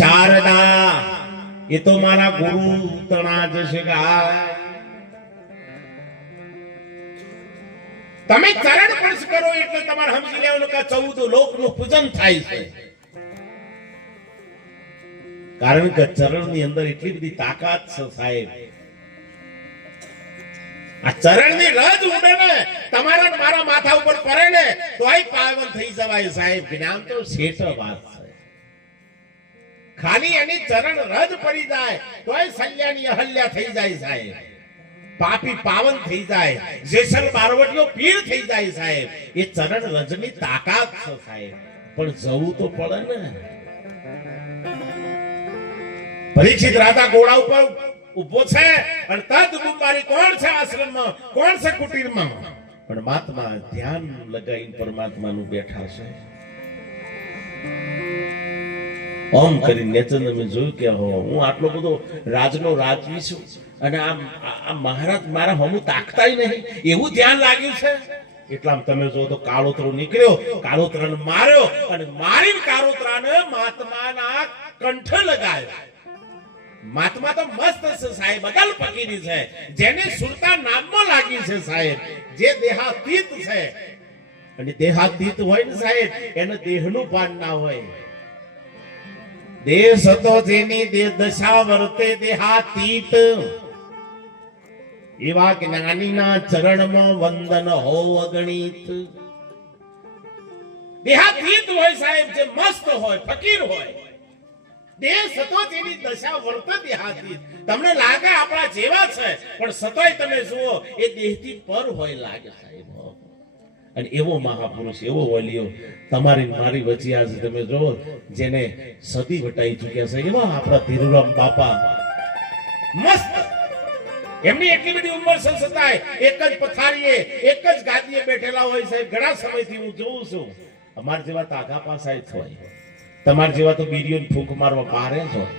શારદા એ તો મારા ગુરુ તણા જશે ગાય. તમે ચરણ સ્પર્શ કરો એટલે તમારે સમજી લેવાનું કે 14 લોકનું પૂજન થાય છે. કારણ કે ચરણની અંદર એટલી બધી તાકાત છે સાહેબ. આ ચરણની રજ ઉડે ને તમારા મારા માથા ઉપર પડે ને તોય પાવન થઈ જવાય સાહેબ. જ્ઞાન તો શેઠ વાત છે. ખાલી એની ચરણ રજ પડી જાય તોય સલ્યાની અહલ્યા થઈ જાય સાહેબ. પાપી પાવન થઈ જાય, જેસલ બારવટીઓ પીર થઈ જાય સાહેબ. એ ચરણ રજની તાકાત છે સાહેબ. પણ જવું તો પડે ને. પરીક્ષિત રાજા ઘોડા ઉપર ઉભો છે અને તદ ગુંબારી કોણ છે આશ્રમમાં, કોણ છે કુટીરમાં, પણ મહાત્મા ધ્યાન લગાવીને પરમાત્માનું બેઠા છે. ઓમ કરીને નેચર મેં જોયું કે હું આટલો બધો રાજનો રાજવી છું અને આ મહારાજ મારા હમું તાકતાય નહીં એવું ધ્યાન લાગ્યું છે. એટલામાં તમે જો તો કાળોતરો નીકળ્યો, કાળોતરાને માર્યો અને મારીને કાળોતરાને મહાત્માના કંઠ લગાવ્યો. મહાત્મા તો મસ્ત છે સાહેબ, અદલ ફકીરી છે, જેને સુરતા નામમાં લાગી છે સાહેબ. જે દેહાતીત છે અને દેહાતીત હોય ને સાહેબ એને દેહનું ભાન ના હોય. દેશ તો જેની દેહ દશા વર્તે દેહાતીત એવા જ્ઞાનીના ચરણમાં વંદન હો અગણિત. દેહાતીત હોય સાહેબ, જે મસ્ત હોય, ફકીર હોય. દેહ સતો જેની દશા વર્તે દેહાતીત. તમને લાગે આપણા જેવા છે પણ સતોય તમે જુઓ એ દેહથી પર હોય લાગે સાહેબ. અને એવો મહાપુરુષ, એવો વલિયો તમારી મારી વચ્ચે આજે તમે જો જેને સદી વટાઈ ચૂક્યા છે એવા આપણા ધીરુરામ બાપા. મસ્ત એમની એટલી બધી ઉંમર છે છતાંય એક જ પથારીએ એક જ ગાદીએ બેઠેલા હોય સાહેબ. ઘણા સમયથી હું જોઉં છું. અમાર જેવા તો આઘા પાસાય જ હોય, તમાર જેવા તો બીડીઓ ફૂંક મારવા પારે જ હોય.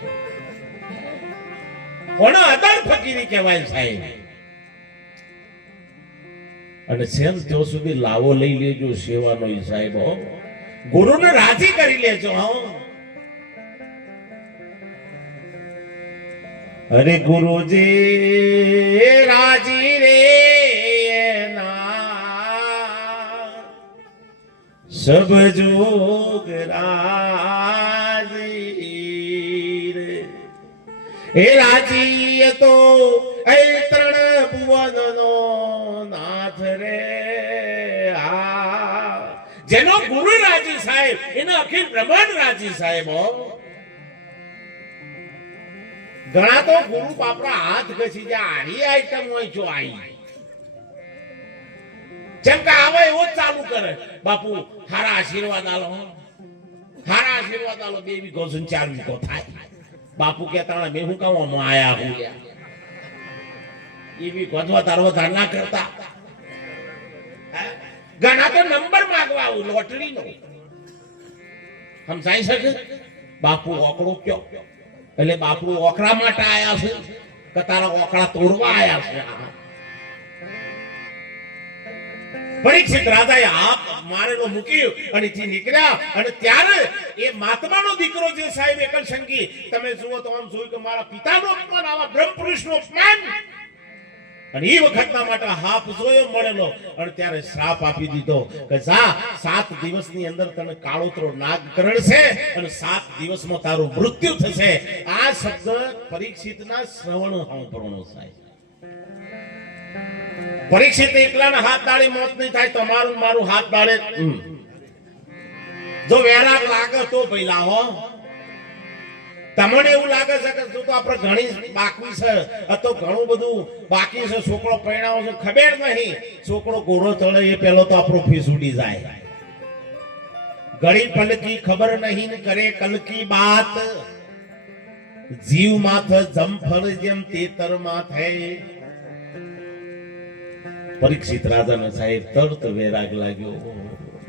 કોનો અદલ ફકીરી કહેવાય સાહેબ. અને સેમ ત્યાં સુધી લાવો લઈ લેજો સેવાનો સાહેબ. હો ગુરુને રાજી કરી લેજો. હો અરે ગુરુજી રાજી રે ના સબ જોગ રાજી રે. એ રાજી તો એ ત્રણ ભુવનનો નાથ રે. આ જેનો ગુરુ રાજી સાહેબ એનો અખિલ બ્રહ્માંડ રાજી સાહેબ. ઘણા તો ગુરુ બાપરા હાથ ઘસી જાય. આરી આઈટમ હોય જો આઈ જેમ કે આવે એવો જ ચાલુ કરે. બાપુ હારા આશીર્વાદ આલો, હારા આશીર્વાદ આલો. 2 વીઘો 4 વીઘો થાય. બાપુ કહેતા મેં હું કહું આયા હું એવી વધવા તારવા ધાર ના કરતા. ઘણા તો નંબર માંગવા આવું લોટરી નો સમજાઈ શકે. બાપુ ઓકળો કયો એટલે બાપુ ઓકળા માટે આયા છે કે તારા ઓકળા તોડવા આયા છે. પરીક્ષિત રાજાએ હાથ મારેલો મૂક્યો અને થી નીકળ્યા. અને ત્યારે એ મહાત્માનો દીકરો જે સાહેબ એકલશંકી તમે જુઓ તો આમ જોયું કે મારા પિતાનો અપમાન, આવા બ્રહ્મ પુરુષનો અપમાન. અને એ વખતના માટે હાફ જોયો મળેલો અને ત્યારે શ્રાપ આપી દીધો કે જા 7 દિવસની અંદર તને કાળોતરો નાગ કરડશે અને 7 દિવસમાં તારું મૃત્યુ થશે. આ શબ્દ પરીક્ષિતના શ્રવણ સાંભળવાનો સાહેબ. પરીક્ષિત એકલાના હાથ દાડે મોત નહીં થાય, તમારું મારું હાથ દાડે. જો વેરાગ લાગે તો પહેલા હો. તમને એવું લાગે છે કે તું તો આપણે ઘણી બાકી છે, તો ઘણું બધું બાકી છે. છોકરો પરણાવો છે ખબર નહીં, છોકરો ઘોડો ચડે એ પેલો તો આપણો ફીસ ઉડી જાય. ઘડી પલકી ખબર નહીં કરે કલકી બાત. જીવ માથ જમફળ જેમ તેતર માથે. પરીક્ષિત રાજાને સાહેબ તરત વેરાગ લાગ્યો.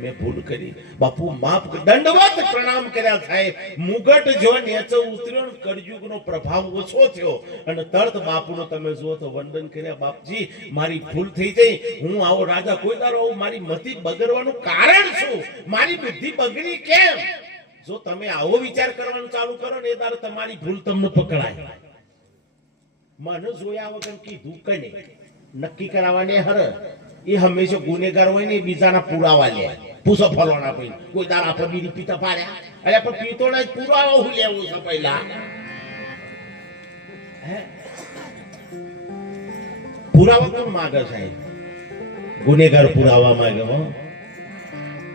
મેં ભૂલ કરી, બાપુ માફ. દંડવત પ્રણામ કર્યા સાહેબ. મુગટ જો નેચો ઉતર્યો, કળયુગનો પ્રભાવ ઓછો થયો અને તરત બાપુનો તમે જુઓ તો વંદન કર્યા. બાપજી મારી ભૂલ થઈ ગઈ, હું આવો રાજા કોઈ દારો મારી મતિ બગડવાનું કારણ શું, મારી બુદ્ધિ બગડી કેમ? જો તમે આવો વિચાર કરવાનું ચાલુ કરો ને એ તારે તમારી ભૂલ તમને પકડાય. મને જોયા વગર કીધું કને નક્કી કરાવવાની હર એ હંમેશા ગુનેગાર હોય ને, બીજાના પુરાવા લે. પૂછો ફલોના ભાઈ કોઈ તારા આપણે બીડી પીતા પાડ્યા? અરે પણ પીતો ને પુરાવા હું લેવું છે પહેલા? પુરાવા કોણ માગે સાહેબ? ગુનેગાર પુરાવા માંગે. હો,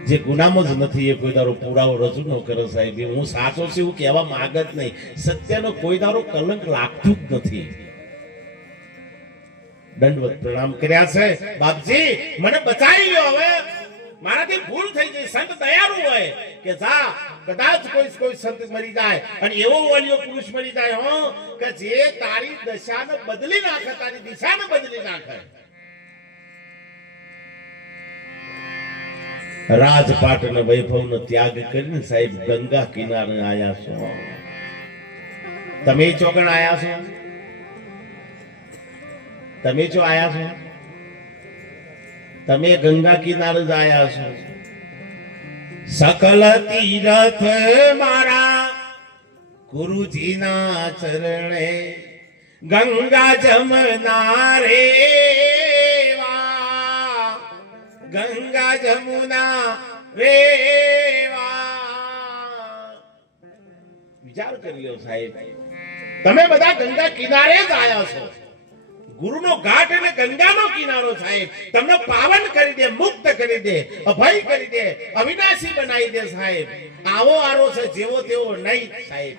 જે ગુનામાં જ નથી એ કોઈ દારો પુરાવો રજૂ ન કરે સાહેબ. હું સાચો છું એવું કહેવા માંગ જ નહીં. સત્યનો કોઈ દારો કલંક લાગતું જ નથી. દંડવત પ્રણામ કર્યા છે. બાપજી મને બચાવી લ્યો, હવે મારાથી ભૂલ થઈ ગઈ. સંત દયાળુ હોય કે જા કદાચ કોઈ સંત મરી જાય અને એવો વાલીઓ પુરુષ મરી જાય હો કે જે તારી દશાને બદલી નાખે, તારી દિશાને બદલી નાખે. રાજપાટનો વૈભવનો ત્યાગ કરીને સાહેબ ગંગા કિનારે આયા છો. તમે ચોગણ આયા છો? તમે જો આયા છો? તમે ગંગા કિનારે જ આયા છો. સકલ તીરથ મારા ગુરુજીના ચરણે, ગંગા જમના રે વા, ગંગા જમુના રે વા. વિચાર કરી લો સાહેબ, તમે બધા ગંગા કિનારે જ આયા છો. ગુરુનો ઘાટ એટલે ગંગાનો કિનારો સાહેબ. તમને પાવન કરી દે, મુક્ત કરી દે, અભય કરી દે, અવિનાશી બનાવી દે સાહેબ. આવો આરો છે, જેવો તેવો નહીં સાહેબ.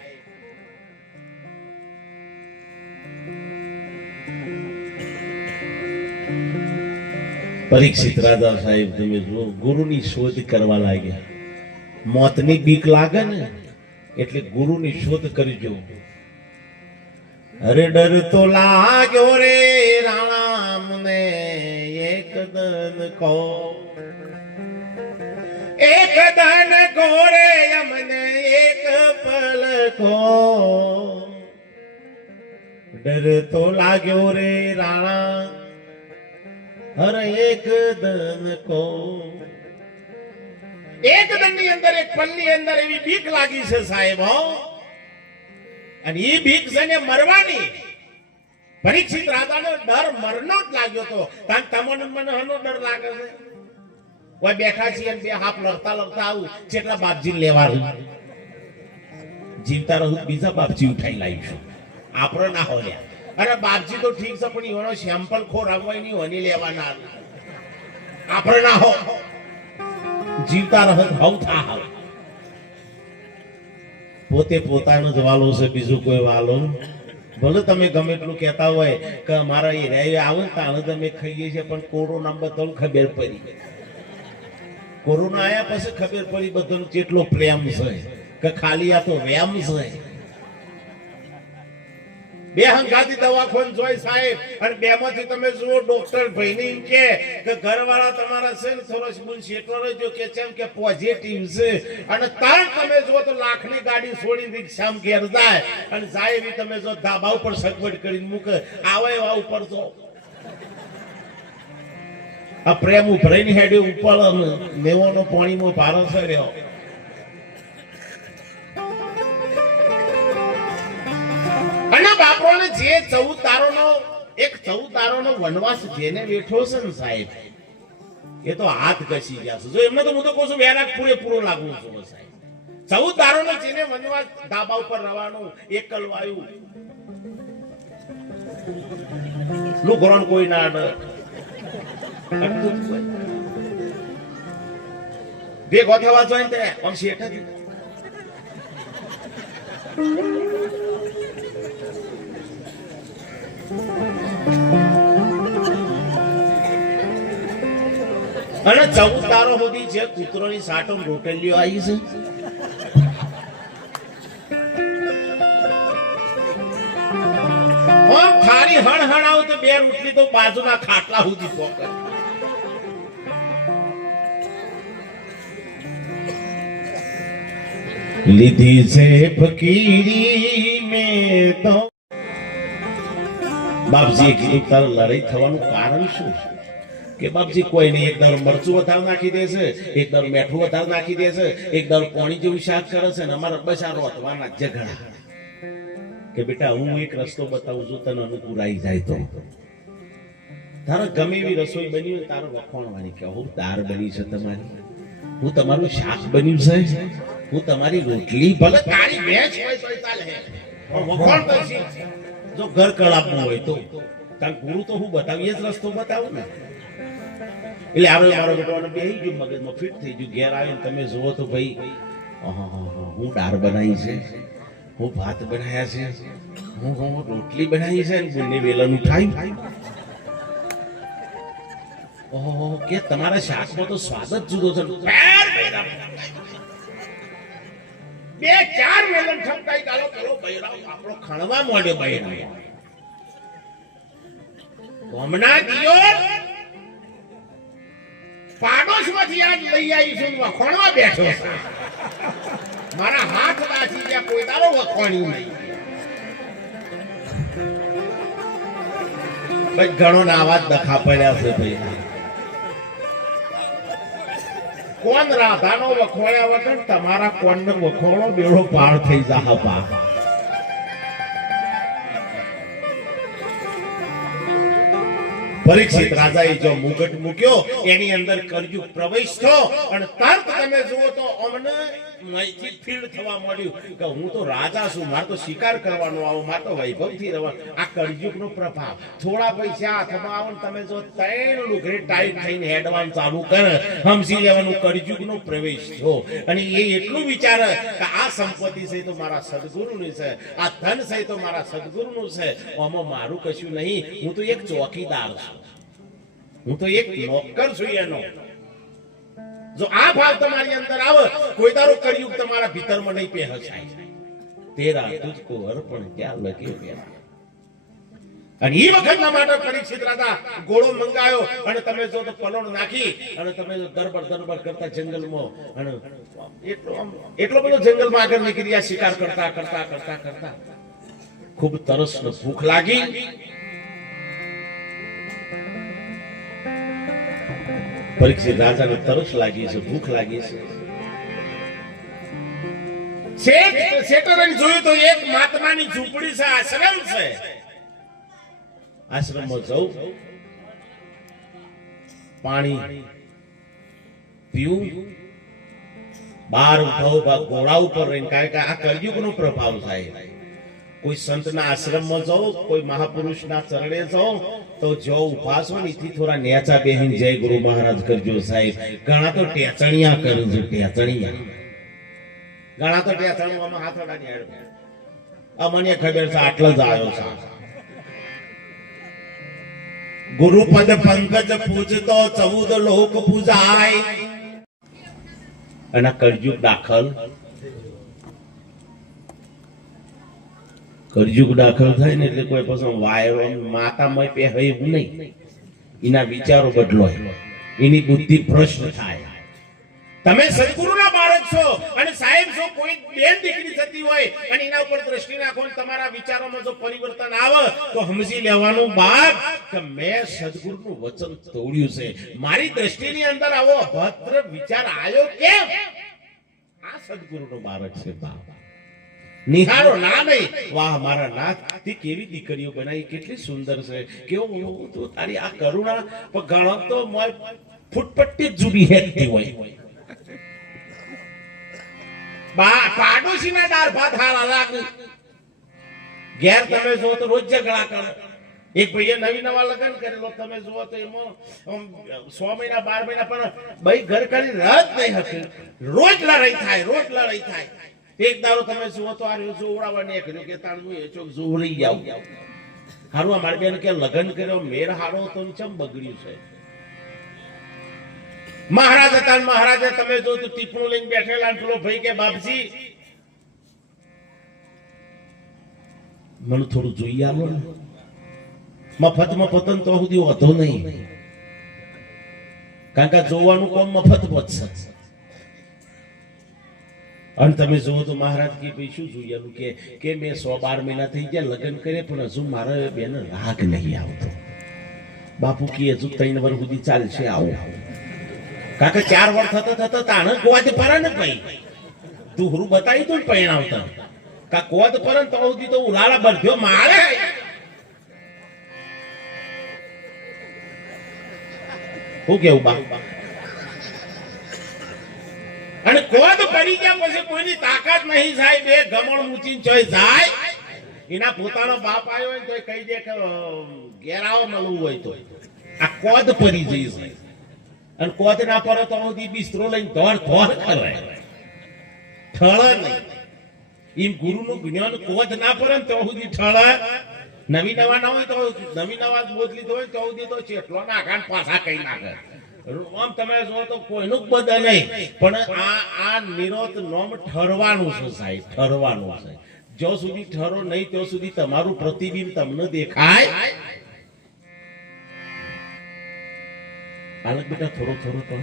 પરીક્ષિત રાજા સાહેબ તમે જો ગુરુની શોધ કરવા લાગ્યા. મોતની બીક લાગે ને એટલે ગુરુની શોધ કરજો. અરે ડર તો લાગ્યો રે રાણા મને એક દન કો, એક દન કો રે અમને એક પલ કો. ડર તો લાગ્યો રે રાણા અરે એક દન કો. એક દનની અંદર, એક પલની અંદર એવી બીક લાગી છે સાહેબ. હો, અને એ બીક છે ને મરવાની. પરીક્ષિત રાજાનો ડર મરનો જ લાગ્યો તો. તમને મને હનો ડર લાગે છે? કોઈ બેઠા છીએ બે હાથ લડતા લડતા આવું જેટલા બાપજી લેવા જીવતા રહું બીજા બાપજી ઉઠાઈ લાવીશું. આપણે ના હોય. અરે બાપજી તો ઠીક છે પણ એનો સેમ્પલ ખોરાકવાય નહીં હોની લેવાના. આપણે ના હો, જીવતા રહે હવ થા હાલ. પોતે પોતાનો જ વાલો છે, બીજું કોઈ વાલો. ભલે તમે ગમે એટલું કહેતા હોય કે અમારા એ રે આવે ને તાણે તમે ખાઈએ છીએ, પણ કોરોના બધું ખબર પડી. કોરોના આયા પછી ખબર પડી બધાનો કેટલો પ્રેમ છે કે ખાલી આ તો વેમ છે. બે હંગાથી દવાખાન જોઈ સાહેબ, અને બે માંથી તમે જુઓ ડોક્ટર ભાઈ કે ઘરવાળા તમારા છે ને થોડો બુલ શેટો રહેજો કે કેમ કે પોઝિટિવ છે. અને તાર તમે જો તો લાખની ગાડી છોડી રિક્ષામાં ઘેર જાય, અને જાય એવી તમે જો ધાબા ઉપર સગવડ કરીને મૂકે આવે એવા ઉપર તો આ પ્રેમ ઉભરાઈને હેડે ઉપર નેવાનો પાણીમાં ભારત છે રહ્યો. અને બાપરોને જે 14 તારોનો વનવાસ જેને બેઠો છે ને સાહેબ, એ તો હાથ ઘસી ગયા છે. જો એમને તો હું તો કહું છું વેરાગ પૂરેપૂરો લાગુ છું સાહેબ. 14 તારોનો જેને વનવાસ ધાબા ઉપર રવાનું એકલવાયું લુગરોન કોઈ ના અડે. ભેગો થવા જોઈએ તે આમ શેઠ જ. અને 14 તારો સુધી છે કૂતરોની સાટો રોટેલીઓ આવી છે. ખારી હણહણાવ તો બે રોટલી તો બાજુના ખાટલા સુધી પોકે. લીધી છે ફકીરી મેં તો. બાપજીએ કીધું તારે લડાઈ થવાનું કારણ શું? કે બાપજી કોઈ નહીં, એક દારૂ મરચું વધારે નાખી દેશે, એક દારૂ મીઠું વધારે નાખી દેશે, એક દારૂ પાણી જેવું શાક કરે છે ને અમારા બસ આ રોતવાના ઝઘડા. કે બેટા હું એક રસ્તો બતાવું છું, તને અનુકૂળ આવી જાય તો. તારે ગમે એવી રસોઈ બની હોય તારે વખોણવાની કે હું દાળ બની છે તમારી, હું તમારું શાક બન્યું છે, હું તમારી રોટલી ભલે તારી મેચ હોય તો ચાલે, પણ વખોણ તો જો ઘર કળાપનું હોય તો તાર ગુરુ તો હું બતાવીએ જ રસ્તો બતાવું ને. એટલે આપણે મારો બેટો બેહી ગયું મગજમાં ફિટ થઈ ગયું. ઘેર આવીને તમે જુઓ તો ભાઈ હું દાળ બનાવી છે, હું ભાત બનાવ્યા છે, હું રોટલી બનાવી છે, બંને વેલણ ઉઠાયું. ઓહો કે તમારા શાકમાં તો સ્વાદ જ જુદો છે. બે ચાર વેલણ ઠપકાઈ ગાલો પેલો બૈરાવ આપણો ખણવા માંડ્યો. બૈરાવ હમણાં દિયો પાડોશમાંથી યાદ લઈ આવીશું, વખોણવા બેઠો છે. મારા હાથ દાચી ગયા, કોઈ તારો વખોણ્યું નહીં. ભાઈ ઘણો ના આવાજ દખા પડ્યા છે ભાઈ. કોણ રાધાનો વખોણ્યા વગર તમારા કોણનો વખોણો બેડો પાર થઈ જા. પા પરીક્ષિત રાજાએ જો મુગટ મૂક્યો એની અંદર કળયુગ પ્રવેશ થયો અને તરત તમે જુઓ તો અમને મયથી ફીલ થવા મળ્યું કે હું તો રાજા છું, મારે તો શિકાર કરવાનો આવો, મારે તો વૈભવથી રહેવાનું. આ કળયુગનો પ્રભાવ. થોડા પૈસા હાથમાં આવે ને તમે જો ત્રણ લુગડે ટાઈટ થઈને હેડવાનું ચાલુ કરે, સમજી લેવાનું કળયુગનો પ્રવેશ થયો. અને એ એટલું વિચારે કે આ સંપત્તિ છે તો મારા સદગુરુની છે, આ ધન છે તો મારા સદગુરુનું છે, આમાં મારું કશું નહીં, હું તો એક ચોકીદાર છું, હું તો એક નોકર છું એનો. જો આ ભાવ તમારી અંદર આવે, કોઈ દારો કળયુગ તમારા ભીતરમાં નહીં પહેચાય. તેરા તુજકો અર્પણ ક્યાં લખ્યું. અને એ વખતના માટે પરીક્ષિત રાજા ઘોડો મંગાયો અને તમે જો તો પલોણ નાખી અને તમે દરબાર કરતા જંગલમાં, અને એટલો બધો જંગલમાં આગળ નીકળી ગયા શિકાર કરતા કરતા કરતા કરતા. ખૂબ તરસ ને ભૂખ લાગી. પરીક્ષિત રાજાને તરસ લાગી છે, ભૂખ લાગી છે. શેઠે જોયું તો એક મહાત્માની ઝૂંપડી છે, આશ્રમ છે. આશ્રમમાં જવું, પાણી પીવું, બાર ઉભા ઘોડા ઉપર રહીને, કારણ કે આ કળયુગનો પ્રભાવ થાય. કોઈ સંતના આશ્રમમાં જાઓ, કોઈ મહાપુરુષના ચરણે જાઓ તો જો ઉભા છો ને એથી થોડા નેચા બેહીને જય ગુરુ મહારાજ કરજો સાહેબ. ઘણા તો ટેચણિયા કરજો, ટેચણિયા. ઘણા તો ટેચણિયામાં હાથોડાની હેડ. અમને ખબર છે આટલો જ આવ્યો છે. ગુરુપદ પંકજ પૂજતો 14 લોક પૂજાય. અને કળયુગ દાખલ, કળયુગ દાખલ થાય ને એટલે કોઈ પછી વાયરો માતામાં પહેરે એવું નહીં. એના વિચારો બદલાય, એની બુદ્ધિ ભ્રષ્ટ થાય. તમે સદગુરુના બાળક છો અને સાહેબ જો કોઈ બેન દીકરી થતી હોય અને એના ઉપર દ્રષ્ટિ નાખો અને તમારા વિચારોમાં જો પરિવર્તન આવે તો સમજી લેવાનું બાપ કે મેં સદગુરુનું વચન તોડ્યું છે. મારી દ્રષ્ટિની અંદર આવો અભદ્ર વિચાર આવ્યો કેમ? આ સદગુરુનો બાળક છે બાપ. નિહારો ના નહીં, વાહ મારા નાથ, તે કેવી દીકરીઓ બનાવી, કેટલી સુંદર છે, કેવું તો તારી આ કરુણા. પણ ઘણો તો ફૂટપટ્ટી જ જુદી હેકતી હોય. પાડોશીના દાળ ભાત હારા લાગે, ઘેર તમે જો તો રોજ ઝઘડા કરે. એક ભાઈએ નવી નવા લગ્ન કરેલો, તમે જુઓ તો એમાં 6 મહિના 12 મહિના પણ ભાઈ ઘર કરી રદ નહીં હતી. રોજ લડાઈ થાય, રોજ લડાઈ થાય. એક દારો તમે જુઓ તો આ જોવડાવવા નીકળ્યો કે તારું એ ચોક જોવડી જાવ. હારું અમારી બેન કે લગ્ન કર્યો મેર હારો તો ચમ બગડ્યું છે. મહારાજ હતા, મહારાજે તમે જો તો ટીપણું લઈને બેઠેલા, પેલો ભાઈ કે બાપજી મને થોડું જોઈ આવો ને. મફતમાં પતન તો સુધી વધો નહીં, કારણ કે જોવાનું કોમ મફત વધશે. અને તમે જુઓ તો મહારાજ કે ભાઈ શું જોઈવાનું કે મેં 112 મહિના થઈ ગયા લગ્ન કરે પણ હજુ મારા બેન રાગ નહીં આવતો. બાપુ કે હજુ 3 વર્ષ સુધી ચાલશે આવું. કાકા 4 વર્ષ થતા તાણ ગોદ પર ને ભાઈ તું હુરું બતાવી તું પરિણાવતા કા ગોદ પર તો સુધી તો ઉલાળા બરધ્યો મારે. હું કેવું બા? અને ગોદ પડી ગયા પછી કોઈની તાકાત નહીં સાહેબ. એ ગમણ મૂચીને ચોય જાય એના પોતાનો બાપ આવ્યો હોય તો કહી દે કે ઘેરાવો મળવું હોય તો આ કોદ પડી જઈ છે. અને કોદ ના પર તો સુધી બિસ્તરો લઈને ધોર કરે ઠળ નહીં. એમ ગુરુનું જ્ઞાન કોદ ના પર તો સુધી ઠળ. નવી નવા ના હોય તો નવી નવા બોધ લીધો હોય તો સુધી તો ચેટલો નાખા પાછા કઈ નાખે. આમ તમે જો તો કોઈનું જ બદલ નહીં. પણ આ નિરોધ નોમ ઠરવાનું છે સાહેબ, ઠરવાનું છે. જો સુધી ઠરો નહીં ત્યાં સુધી તમારું પ્રતિબિંબ તમને દેખાય. હાલત બેટા થોડો થોડો તો